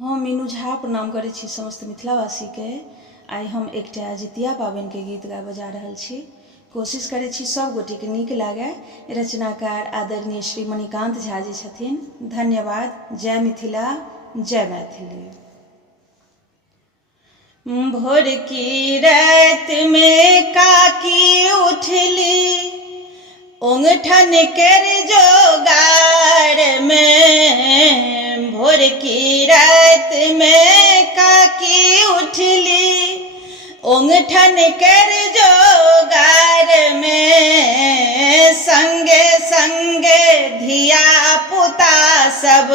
हम मीनू झा प्रणाम करै छी समस्त मिथिलावासी के। आइ हम एकटा जितिया पाबनि के गीत गाबऽ बजा रहल छी। कोशिश करै छी सब गोटे के नीक लागे। रचनाकार आदरणीय श्री मणिकांत झा जी छथिन। धन्यवाद। जय मिथिला, जय मैथिली। भोर की रात में काकी उठली, ओंगठन कर जोगार में। भोर की रात में काकी उठली, ओंगठन कर जोगार में। संगे संगे धिया पुता सब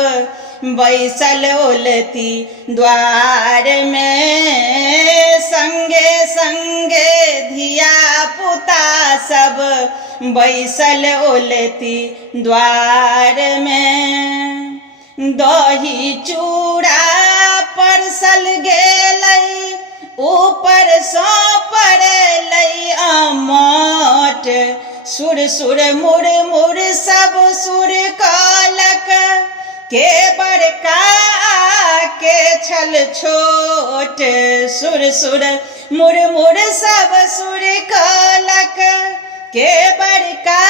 बैसल ओलती द्वार में। संगे संगे धिया पुता सब बैसल ओलती द्वार में। दही चूड़ा परसल गेलै, ऊपर सो पड़लै आमट। सुर सुर मुर मुर सब सुर कलक, के बड़का के छल छोट। सुर सुर मुर मुर सब सुर कलक, के बड़का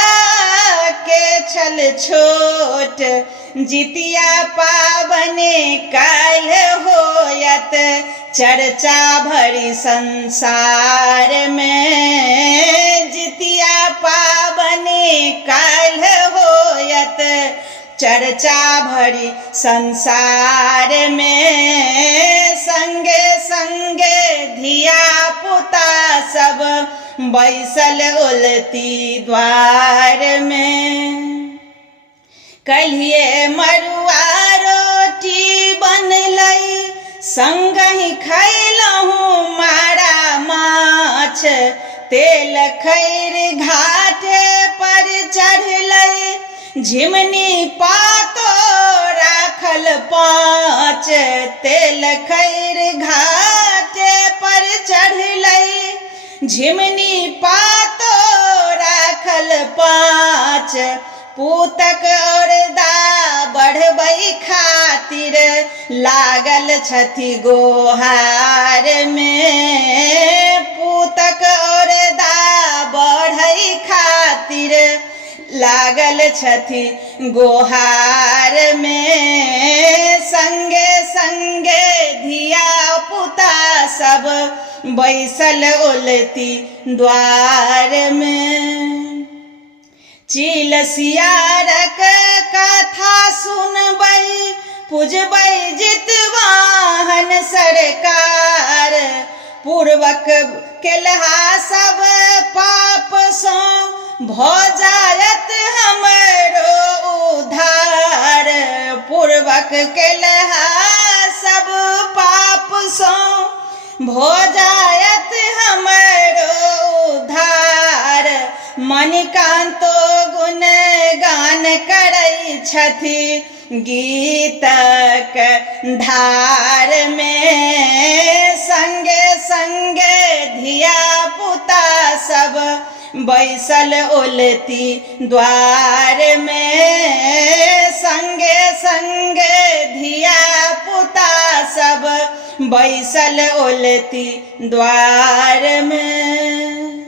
के छल छोट। जितिया पाबनि काल्ह होयत, चर्चा भरी संसार में। जितिया पाबनि काल्ह होयत, चर्चा भरी संसार में। संगे संगे धिया पुता सब बैसल ओलती द्वार में। कल्हिए मड़ुआ रोटी बनलै, संगहि खैलहुँ मारा माछ। तेल खैर घाटे पर चढ़लै, झिमनी पातो राखल 5। तेल खैर घाटे पर चढ़लै, झिमनी पातो राखल 5। पूतक औरदा बढ़बै खातिर लागल छथि गोहार में। पूतक औरदा बढ़ै खातिर लागल छथि गोहार में। संगे संगे धिया पुता सब बैसल ओलती द्वार में। चील सियारक कथा सुनबै, पूजबै जितवाहन सरकार। पूर्वक केलहा सब पाप सँ, भऽ जायत हमरो उद्धार। पूर्वक केलहा सब पाप सँ, भऽ जायत हमरो उद्धार। मणिकांतो गुणगान करै छथि गीतक धार में। संगे संगे धिया पुता सब बैसल ओलती द्वार में। संगे संगे धिया पुता सब बैसल ओलती द्वार में।